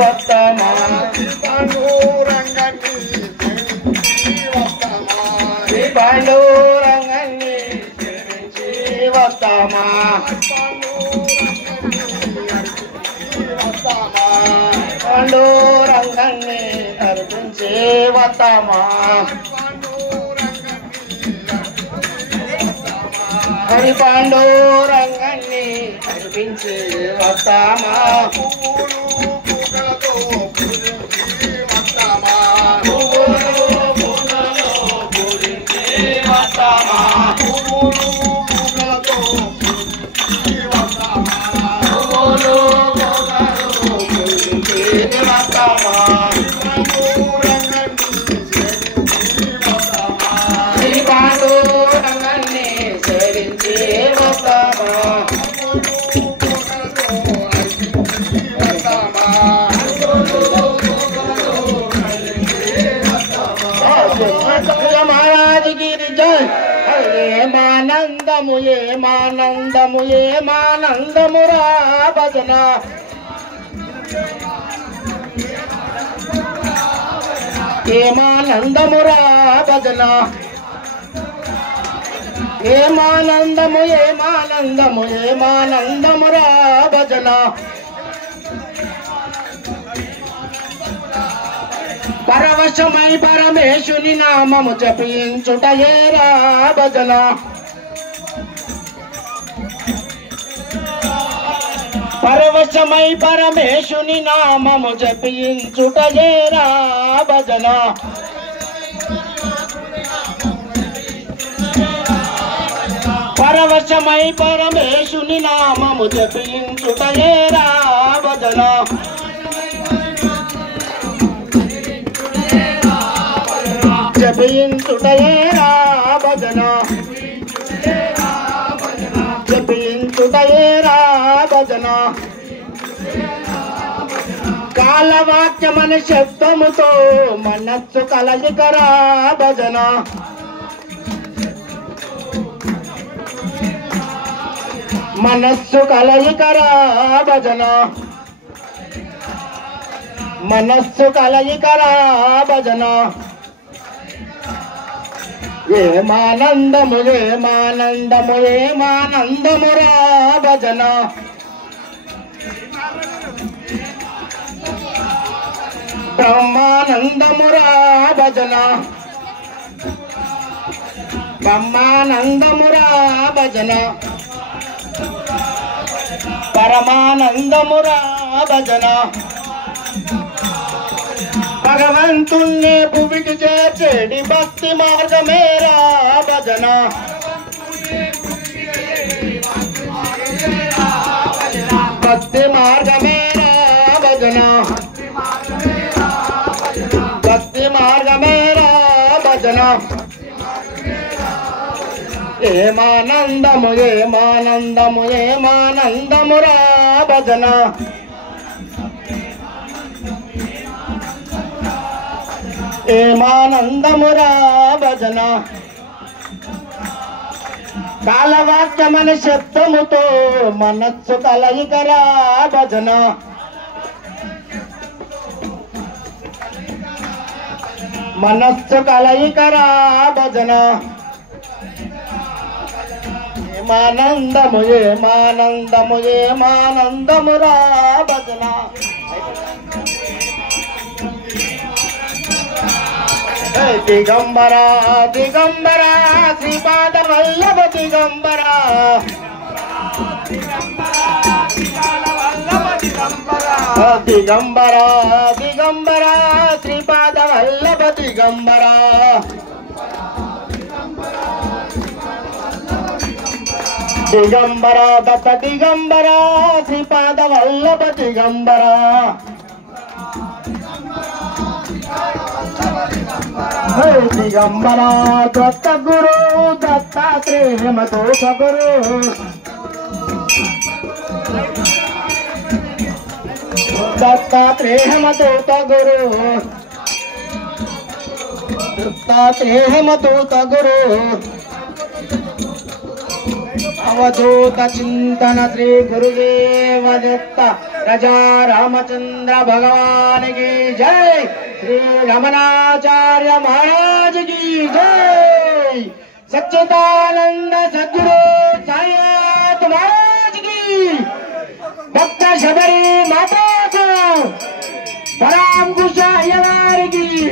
వస్తామా పాండురంగాన్ని పాండురంగాన్ని సేవించి వస్తామా పాండురంగాన్ని అర్పించి వస్తామా హరి పాండురంగాన్ని అర్పించి వస్తామా ఏమానందము ఏమానందము ఏమానందమురా భజన ఏమానందమురా భజన ఏమానందము ఏమానందము ఏమానందమురా భజన పరవశమై పరమేశుని నామము జపించుటయేరా భజన పరవశమై పరమేశుని నామము జపించుటయేరా భజన పరవశమై పరమేశుని నామము జపించుటయేరా భజన జపించుటయేరా భజన జపించుటయేరా భజన కాలవాక్యమని శబ్దముతో మనస్సు కలయికరా భజన మనస్సు కలయికరా భజన మనస్సు కలయికరా భజన ఏమానందము ఏమానందము ఏమానందమురా భజన బ్రహ్మానందమురా భజన బ్రహ్మానందమురా భజన పరమానందమురా భజన భగవంతుణ్ణి భువికి చేర్చేడి భక్తి మార్గమేరా భజన భక్తి మార్గమేరా భజన భక్తి మార్గమేరా భజన ఏమానందము ఏమానందము ఏమానందమురా భజన ఏమానందమురా భజన కాలవాక్యమని శబ్దముతో మనస్సు కలయికరా భజన మనస్సు కలయికరా భజన ఏమానందము ఏమానందము ఏమానందమురా భజన దిగంబర దిగంబర శ్రీపాద వల్లభ దిగంబర దిగంబర దిగంబర శ్రీపాద వల్లభ దిగంబర దిగంబర దత్త దిగంబర శ్రీపాద వల్లభ దిగంబర దిగంబర దత్త గురు దత్తాత్రేయ మతోష గురు దత్తాత్రేయ మతోత గురు దత్తాత్రేయ మతోత గురు अवधूत चिंतन श्री गुरुदेव दत्त राजा रामचंद्र भगवान की जय। श्री रमणाचार्य महाराज की जय। सच्चिदानंद सद्गुरु साईनाथ महाराज की। भक्त शबरी माता को। राम कुशा की।